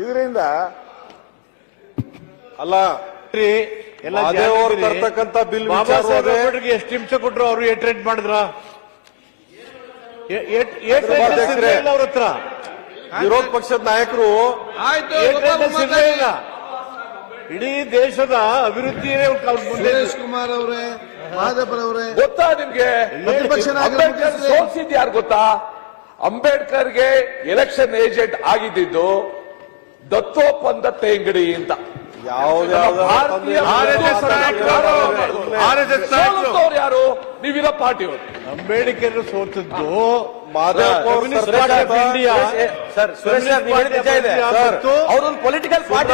ಇದರಿಂದ ಅಲ್ಲ ತರ್ತಕ್ಕಂಥ ಬಿಲ್ ಬಾಬಾ ಸಾಹೇಬ್ ಅಂಬೇಡ್ಕರ್ಗೆ ಎಷ್ಟು ನಿಮಿಷ ಕೊಟ್ರು ಅವರು ಏಟ್ ಮಾಡಿದ್ರ ಅವ್ರ ಹತ್ರ ವಿರೋಧ ಪಕ್ಷದ ನಾಯಕರು ಇಲ್ಲ. ಇಡೀ ದೇಶದ ಅಭಿವೃದ್ಧಿಯೇ ಸುರೇಶ್ ಕುಮಾರ್ ಅವರೇ, ಮಾದೇಪುರ ಅವರೇ, ಗೊತ್ತಾ ನಿಮ್ಗೆ ಅಂಬೇಡ್ಕರ್ ಸೋಲ್ಸಿದ್ ಯಾರು ಗೊತ್ತಾ? ಅಂಬೇಡ್ಕರ್ಗೆ ಎಲೆಕ್ಷನ್ ಏಜೆಂಟ್ ಆಗಿದ್ದು ದತ್ತೋಪಂತ ತೇಂಗಡಿ ಅಂತ. ಯಾರು ನೀವಿರೋ ಪಾರ್ಟಿ ಅಂಬೇಡ್ಕರ್ ಸೋತದ್ದು ಅವರೊಂದು political party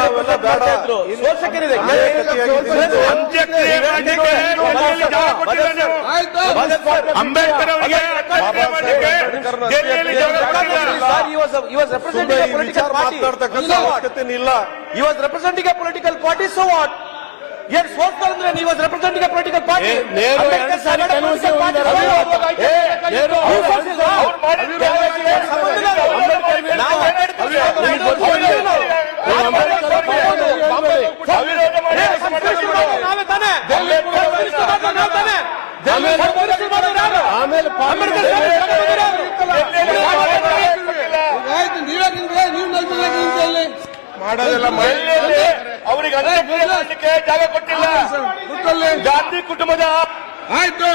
Ambedkar He was representing a political party, so what? Yes, what he was representing a political party. ಅವರಿಗೆ ಜಾಗ ಕೊಟ್ಟಿಲ್ಲ. ಗಾಂಧಿ ಕುಟುಂಬದ ಆಯ್ತು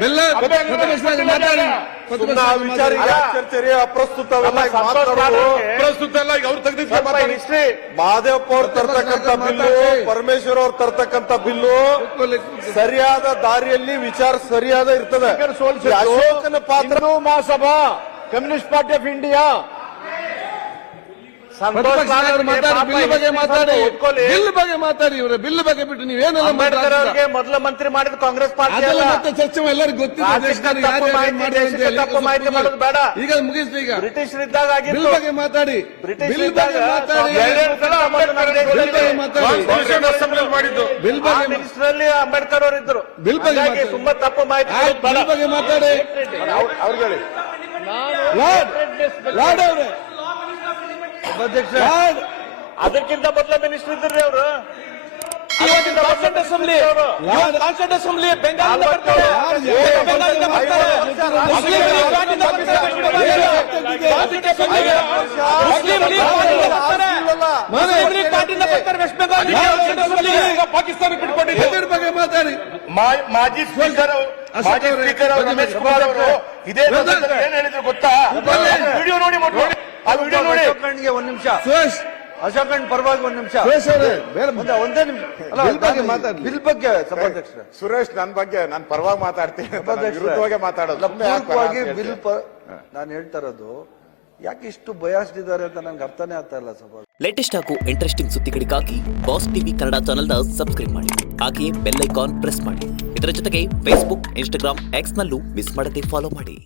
ಬೆಲ್ಲ ಅಪ್ರಸ್ತುತ ಅಲ್ಲ. ಈಗ ಅವ್ರು ತೆಗೆದಿದ್ದಾರೆ. ಮಹದೇವಪ್ಪ ಅವ್ರು ತರ್ತಕ್ಕಂಥ ಬಿಲ್ಲು, ಪರಮೇಶ್ವರ್ ಅವ್ರು ತರ್ತಕ್ಕಂಥ ಬಿಲ್ಲು ಸರಿಯಾದ ದಾರಿಯಲ್ಲಿ ವಿಚಾರ ಸರಿಯಾದ ಇರ್ತದೆ. ಅಶೋಕನ ಪಾತ್ರ Mahasabha communist party of India bill ಬಗ್ಗೆ ಮಾತಾಡಿ, ಬಿಲ್ ಬಗ್ಗೆ ಮಾತಾಡಿ. ಇವರ ಬಿಲ್ ಬಗ್ಗೆ ಬಿಟ್ಟು ನೀವೇನೆಲ್ಲ ಅಂಬೇಡ್ಕರ್ ಮೊದಲ ಮಂತ್ರಿ ಮಾಡಿದ ಕಾಂಗ್ರೆಸ್ ಪಾರ್ಟಿ ಮತ್ತೆ ಚರ್ಚೆ ಎಲ್ಲರಿಗೂ ಗೊತ್ತಿದೆ. ಬೇಡ, ಈಗ ಮುಗಿಸ್ತು. ಈಗ ಬ್ರಿಟಿಷರಿದ್ದಾಗ ಬಿಲ್ ಬಗ್ಗೆ ಮಾತಾಡಿ, ಬಿಲ್ ಬಗ್ಗೆ ಮಾತಾಡಿ, ಬಿಲ್ ಬಗ್ಗೆ ಮಿನಿಸ್ಟ್ರಲ್ಲಿ ಅಂಬೇಡ್ಕರ್ ಅವರು ಇದ್ರು. ಬಿಲ್ ಬಗ್ಗೆ ತುಂಬಾ ತಪ್ಪು ಮಾಹಿತಿ. ಬಿಲ್ ಬಗ್ಗೆ ಮಾತಾಡಿ. ಲಾಡ್ ಅವರೇ, ಅದಕ್ಕಿಂತ ಮೊದಲ ಮಿನಿಸ್ಟರ್ ಇದ್ರಿ ಅವರು. ಅಸೆಂಬ್ಲಿ ಬೆಂಗಾಲ್ ಪಾಕಿಸ್ತಾನಕ್ಕೆ ಬಿಟ್ಕೊಂಡಿದ್ದಾರೆ. ಬಗ್ಗೆ ಮಾತಾಡಿ. ಮಾಜಿ ಸ್ಪೀಕರ್ ರಮೇಶ್ ಕುಮಾರ್ ಅವರು ಇದೇ ಏನ್ ಹೇಳಿದ್ರು ಗೊತ್ತಾ? ವಿಡಿಯೋ ನೋಡಿ, ಆ ವಿಡಿಯೋ ನೋಡಿ. ಒಂದ್ ನಿಮಿಷ ಸುರೇಶ್, ಅಶೋಕನ್ ಪರವಾಗಿ ಒಂದ್ ನಿಮಿಷ, ಒಂದೇ ನಿಮಿಷ. ಬಿಲ್ ಬಗ್ಗೆ ಸಭಾಧ್ಯಕ್ಷರೇ, ಸುರೇಶ್ ನನ್ನ ಬಗ್ಗೆ ನಾನು ಪರವಾಗಿ ಮಾತಾಡ್ತೀನಿ, ವಿರುದ್ಧವಾಗಿ ಮಾತಾಡೋದು. ಬಿಲ್ ನಾನು ಹೇಳ್ತಾ ಇರೋದು ಯಾಕೆ ಇಷ್ಟು ಬಯಾಸ್ಡ್ ಇದ್ದಾರೆ ಅಂತ ನಂಗೆ ಅರ್ಥನೇ ಆಗ್ತಾ ಇಲ್ಲ. ಸಭಾ ಲೇಟೆಸ್ಟ್ ಹಾಗೂ ಇಂಟ್ರೆಸ್ಟಿಂಗ್ ಸುದ್ದಿಗಳಿಗಾಗಿ ಬಾಸ್ ಟಿವಿ ಕನ್ನಡ ಚಾನೆಲ್ನ ಸಬ್ಸ್ಕ್ರೈಬ್ ಮಾಡಿ. ಹಾಗೆಯೇ ಬೆಲ್ ಐಕಾನ್ ಪ್ರೆಸ್ ಮಾಡಿ. ಇದರ ಜೊತೆಗೆ ಫೇಸ್ಬುಕ್, ಇನ್ಸ್ಟಾಗ್ರಾಮ್, ಎಕ್ಸ್ ನಲ್ಲೂ ಮಿಸ್ ಮಾಡದೆ ಫಾಲೋ ಮಾಡಿ.